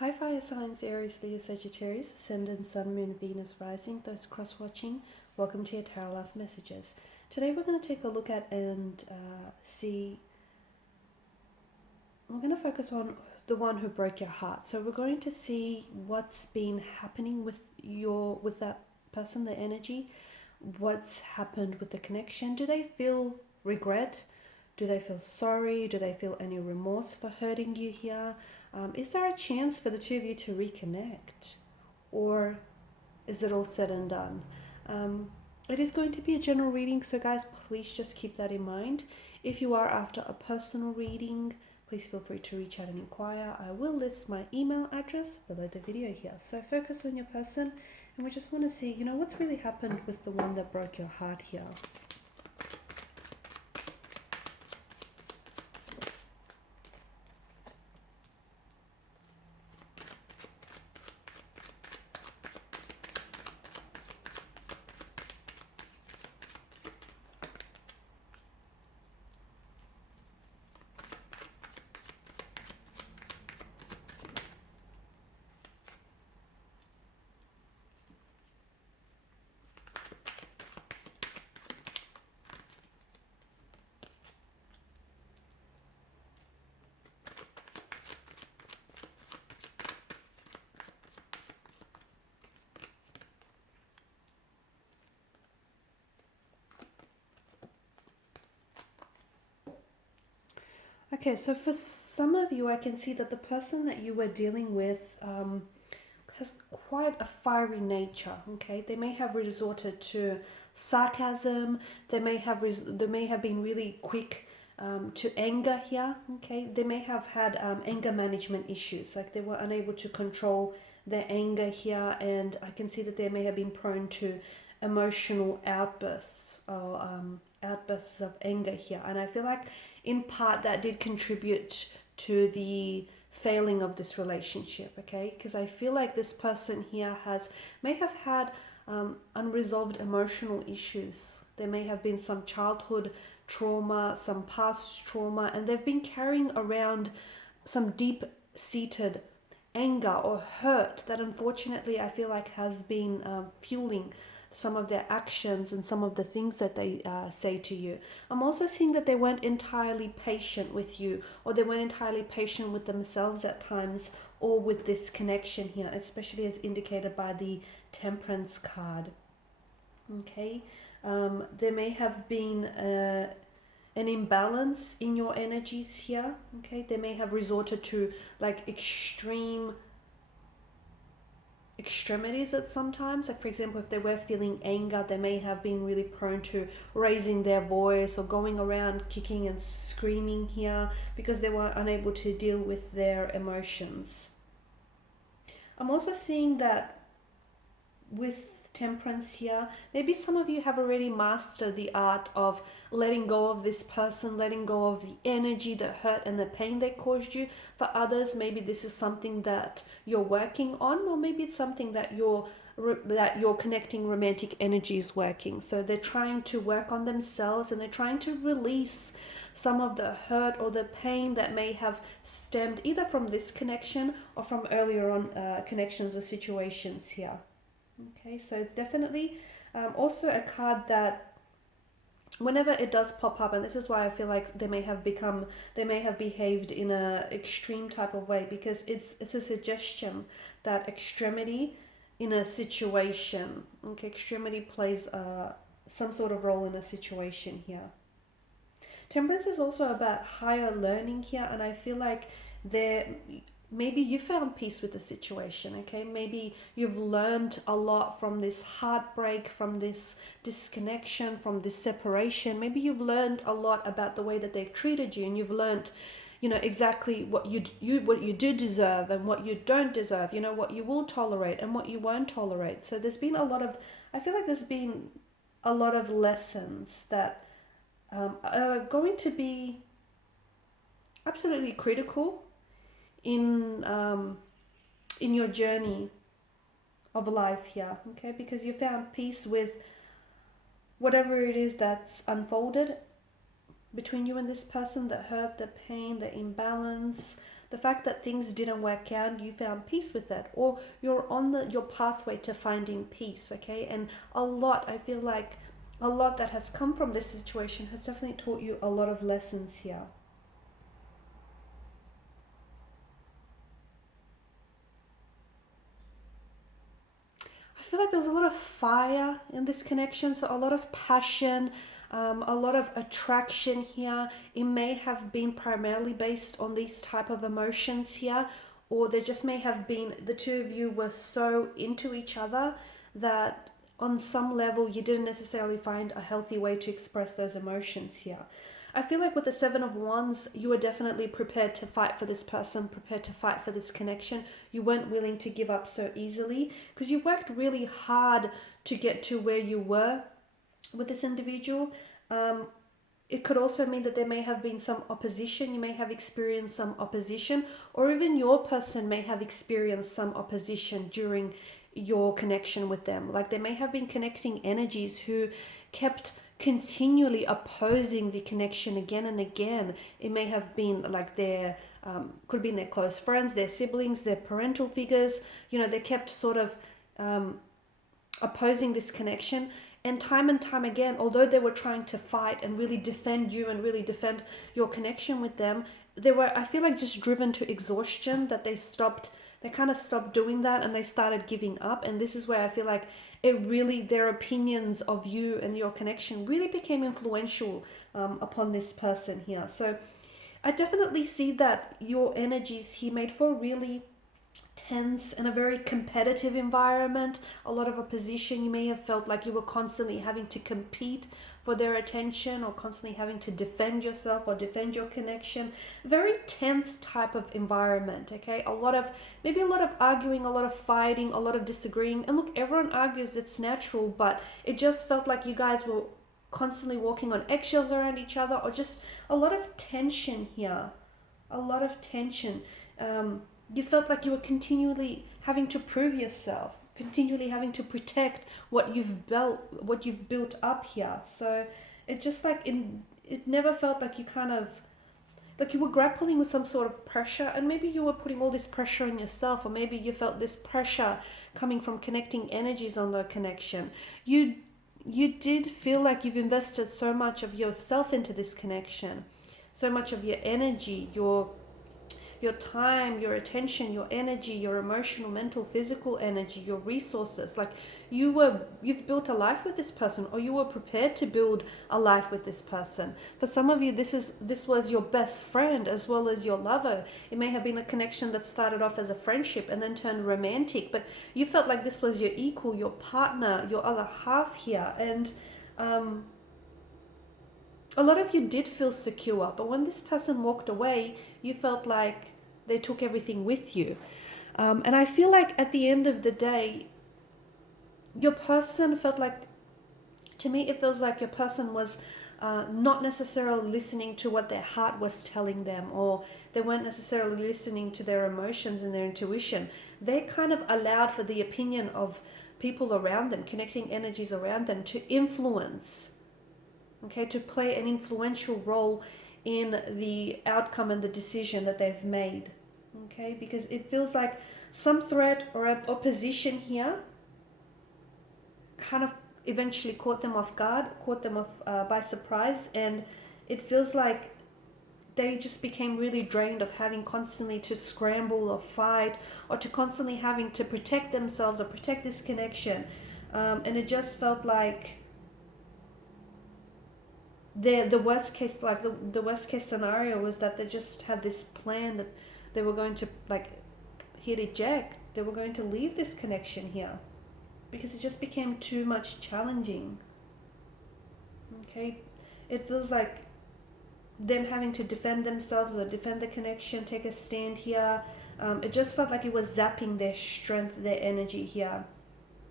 Hi, fire signs Aries, Leo, Sagittarius, Ascendant, Sun, Moon, Venus, Rising. Those cross watching, welcome to your Tarot Life Messages. Today we're going to take a look at and see. We're going to focus on the one who broke your heart. So we're going to see what's been happening with that person, the energy. What's happened with the connection? Do they feel regret? Do they feel sorry? Do they feel any remorse for hurting you here? Is there a chance for the two of you to reconnect? Or is it all said and done? It is going to be a general reading, so guys, please just keep that in mind. If you are after a personal reading, please feel free to reach out and inquire. I will list my email address below the video here. So focus on your person, and we just want to see, what's really happened with the one that broke your heart here. Okay, so for some of you, I can see that the person that you were dealing with has quite a fiery nature. Okay, they may have resorted to sarcasm. They may have been really quick to anger here. Okay, they may have had anger management issues, like they were unable to control their anger here, and I can see that they may have been prone to emotional outbursts or outbursts of anger here, and I feel like in part that did contribute to the failing of this relationship. Okay, because I feel like this person here may have had unresolved emotional issues. There may have been some childhood trauma, some past trauma, and they've been carrying around some deep seated anger or hurt that unfortunately I feel like has been fueling some of their actions and some of the things that they say to you. I'm also seeing that they weren't entirely patient with you, or they weren't entirely patient with themselves at times, or with this connection here, especially as indicated by the Temperance card. Okay, there may have been an imbalance in your energies here. Okay, they may have resorted to like extremities at sometimes. Like for example, if they were feeling anger, they may have been really prone to raising their voice or going around kicking and screaming here because they were unable to deal with their emotions. I'm also seeing that with Temperance here, maybe some of you have already mastered the art of letting go of this person, letting go of the energy, the hurt and the pain they caused you. For others, maybe this is something that you're working on, or maybe it's something that your connecting romantic energy is working. So they're trying to work on themselves, and they're trying to release some of the hurt or the pain that may have stemmed either from this connection or from earlier on connections or situations here. Okay, so it's definitely also a card that whenever it does pop up, and this is why I feel like they may have behaved in a extreme type of way, because it's a suggestion that extremity in a situation, okay, extremity plays some sort of role in a situation here. Temperance is also about higher learning here, and I feel like there maybe you found peace with the situation. Okay, maybe you've learned a lot from this heartbreak, from this disconnection, from this separation. Maybe you've learned a lot about the way that they've treated you, and you've learned exactly what you do deserve and what you don't deserve, what you will tolerate and what you won't tolerate. So there's been I feel like there's been a lot of lessons that are going to be absolutely critical in your journey of life here. Okay, because you found peace with whatever it is that's unfolded between you and this person, the hurt, the pain, the imbalance, The fact that things didn't work out, you found peace with it, or you're on your pathway to finding peace, okay? And I feel like a lot that has come from this situation has definitely taught you a lot of lessons here. I feel like there was a lot of fire in this connection, so a lot of passion, a lot of attraction here. It may have been primarily based on these type of emotions here, or there just may have been the two of you were so into each other that on some level you didn't necessarily find a healthy way to express those emotions here. I feel like with the Seven of Wands, you were definitely prepared to fight for this person, prepared to fight for this connection. You weren't willing to give up so easily because you worked really hard to get to where you were with this individual. It could also mean that there may have been some opposition. You may have experienced some opposition, or even your person may have experienced some opposition during your connection with them. Like there may have been connecting energies who kept continually opposing the connection again and again. It may have been like their could have been their close friends, their siblings, their parental figures. You know, they kept sort of opposing this connection. And time again, although they were trying to fight and really defend you and really defend your connection with them, they were, I feel like, just driven to exhaustion that they kind of stopped doing that and they started giving up. And this is where I feel like their opinions of you and your connection really became influential upon this person here. So I definitely see that your energies here made for a really tense and a very competitive environment, a lot of opposition. You may have felt like you were constantly having to compete for their attention or constantly having to defend yourself or defend your connection. Very tense type of environment, okay? Maybe a lot of arguing, a lot of fighting, a lot of disagreeing. And look, everyone argues, it's natural, but it just felt like you guys were constantly walking on eggshells around each other, or just a lot of tension here. A lot of tension. You felt like you were continually having to prove yourself, continually having to protect what you've built up here. So it just like it never felt like you kind of like you were grappling with some sort of pressure, and maybe you were putting all this pressure on yourself, or maybe you felt this pressure coming from connecting energies on the connection. You did feel like you've invested so much of yourself into this connection, so much of your energy, your time, your attention, your energy, your emotional, mental, physical energy, your resources. Like you've built a life with this person, or you were prepared to build a life with this person. For some of you, this was your best friend as well as your lover. It may have been a connection that started off as a friendship and then turned romantic, but you felt like this was your equal, your partner, your other half here. And a lot of you did feel secure, but when this person walked away, you felt like they took everything with you. And I feel like at the end of the day, your person felt like, to me, it feels like your person was not necessarily listening to what their heart was telling them, or they weren't necessarily listening to their emotions and their intuition. They kind of allowed for the opinion of people around them, connecting energies around them, to influence, okay, to play an influential role in the outcome and the decision that they've made, okay? Because it feels like some threat or opposition here kind of eventually caught them off guard, caught them off by surprise, and it feels like they just became really drained of having constantly to scramble or fight, or to constantly having to protect themselves or protect this connection. And it just felt like the worst case, like the worst case scenario was that they just had this plan that they were going to like hit eject. They were going to leave this connection here because it just became too much challenging. Okay, it feels like them having to defend themselves or defend the connection, take a stand here. It just felt like it was zapping their strength, their energy here.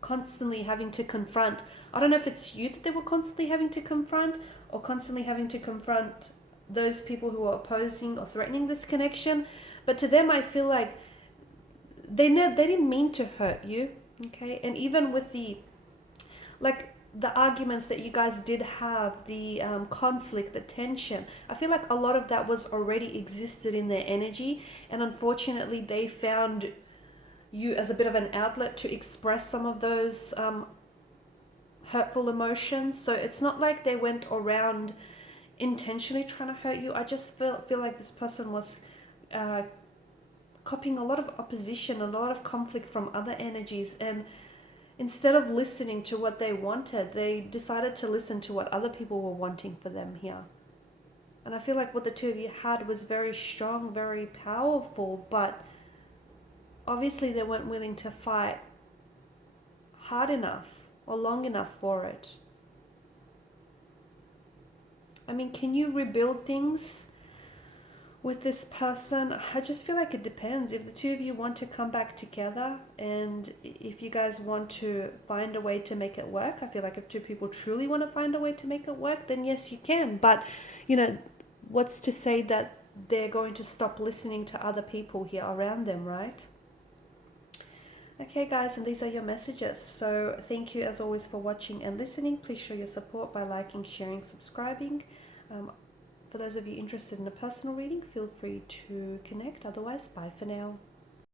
Constantly having to confront. I don't know if it's you that they were constantly having to confront, or constantly having to confront those people who are opposing or threatening this connection. But to them, I feel like they didn't mean to hurt you, okay? And even with the, like, the arguments that you guys did have, the conflict, the tension, I feel like a lot of that was already existed in their energy, and unfortunately they found you as a bit of an outlet to express some of those hurtful emotions. So it's not like they went around intentionally trying to hurt you. I just feel like this person was copying a lot of opposition, a lot of conflict from other energies, and instead of listening to what they wanted, they decided to listen to what other people were wanting for them here. And I feel like what the two of you had was very strong, very powerful, but obviously they weren't willing to fight hard enough or long enough for it. I mean, can you rebuild things with this person? I just feel like it depends. If the two of you want to come back together, and if you guys want to find a way to make it work, I feel like if two people truly want to find a way to make it work, then yes, you can. But, you know, what's to say that they're going to stop listening to other people here around them, right? Okay guys, and these are your messages. So thank you as always for watching and listening. Please show your support by liking, sharing, subscribing. For those of you interested in a personal reading, feel free to connect. Otherwise, bye for now.